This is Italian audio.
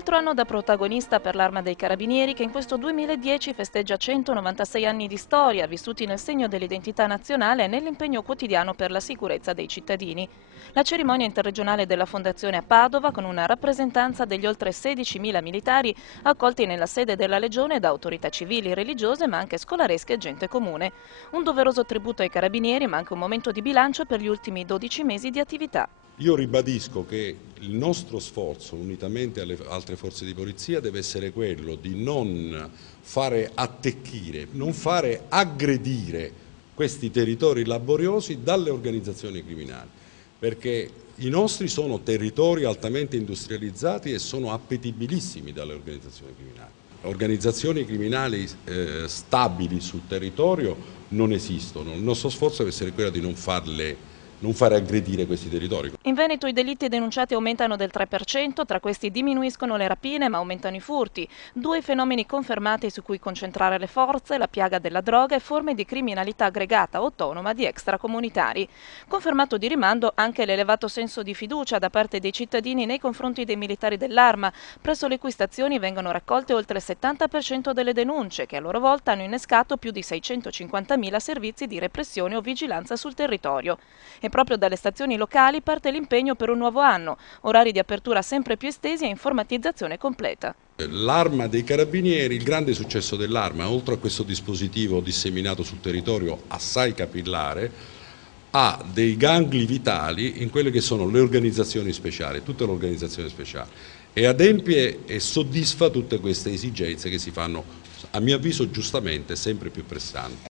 altro anno da protagonista per l'Arma dei Carabinieri che in questo 2010 festeggia 196 anni di storia, vissuti nel segno dell'identità nazionale e nell'impegno quotidiano per la sicurezza dei cittadini. La cerimonia interregionale della Fondazione a Padova, con una rappresentanza degli oltre 16.000 militari accolti nella sede della Legione da autorità civili, religiose ma anche scolaresche e gente comune. Un doveroso tributo ai Carabinieri ma anche un momento di bilancio per gli ultimi 12 mesi di attività. Io ribadisco che il nostro sforzo, unitamente alle altre forze di polizia, deve essere quello di non fare attecchire, non fare aggredire questi territori laboriosi dalle organizzazioni criminali, perché i nostri sono territori altamente industrializzati e sono appetibilissimi dalle organizzazioni criminali. Organizzazioni criminali stabili sul territorio non esistono. Il nostro sforzo deve essere quello di non fare aggredire questi territori. In Veneto i delitti denunciati aumentano del 3%, tra questi diminuiscono le rapine ma aumentano i furti. Due fenomeni confermati su cui concentrare le forze, la piaga della droga e forme di criminalità aggregata autonoma di extracomunitari. Confermato di rimando anche l'elevato senso di fiducia da parte dei cittadini nei confronti dei militari dell'Arma, presso le cui stazioni vengono raccolte oltre il 70% delle denunce, che a loro volta hanno innescato più di 650.000 servizi di repressione o vigilanza sul territorio. E proprio dalle stazioni locali parte l'impegno per un nuovo anno, orari di apertura sempre più estesi e informatizzazione completa. L'Arma dei Carabinieri, il grande successo dell'Arma, oltre a questo dispositivo disseminato sul territorio assai capillare, ha dei gangli vitali in quelle che sono le organizzazioni speciali, tutte le organizzazioni speciali, e adempie e soddisfa tutte queste esigenze che si fanno, a mio avviso giustamente, sempre più pressanti.